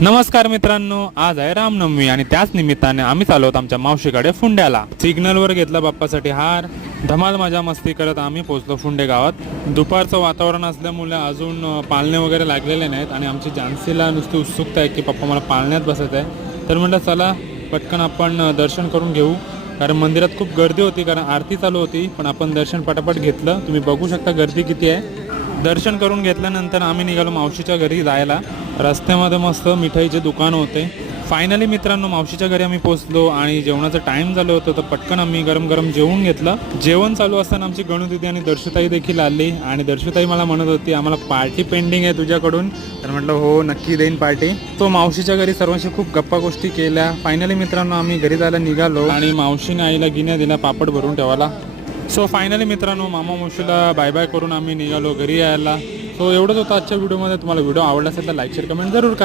नमस्कार मित्रांनो, आज आहे रामनवमी आणि त्याच निमित्ताने आम्ही चाललो आहोत आमच्या मावशीकडे फुंड्याला. सिग्नलवर घेतला बाप्पासाठी हार, धमाल मजा मस्ती करत आम्ही पोहोचलो फुंडे गावात. दुपारचं वातावरण असल्यामुळे अजून पाळणे वगैरे लागलेले नाहीत आणि आमची जानसीला नुसती उत्सुकता आहे की पप्पा मला पाळण्यात बसत आहे. तर म्हटलं चला पटकन आपण दर्शन करून घेऊ, कारण मंदिरात खूप गर्दी होती, कारण आरती चालू होती. पण आपण दर्शन पटापट घेतलं. तुम्ही बघू शकता गर्दी किती आहे. दर्शन करून घेतल्यानंतर आम्ही निघालो मावशीच्या घरी जायला. रस्त्यामध्ये मस्त मिठाईचे दुकान होते. फायनली मित्रांनो मावशीच्या घरी आम्ही पोहोचलो आणि जेवणाचं टाईम झालं होतं, तर पटकन आम्ही गरम गरम जेवून घेतलं. जेवण चालू असताना आमची गणुदिदी आणि दर्शुताई देखील आली आणि दर्शुताई मला म्हणत होती आम्हाला पार्टी पेंडिंग आहे तुझ्याकडून. तर म्हटलं हो नक्की देईन पार्टी. तो मावशीच्या घरी सर्वांशी खूप गप्पा गोष्टी केल्या. फायनली मित्रांनो आम्ही घरी जायला निघालो आणि मावशीने आईला गिन्या दिल्या पापड भरून ठेवायला. सो फायनली मित्रांनो मामा मावशीला बाय बाय करून आम्ही निघालो घरी यायला. सो एवढंच होतं आजच्या व्हिडिओमध्ये. तुम्हाला व्हिडिओ आवडला असेल तर लाईक शेअर कमेंट जरूर करा.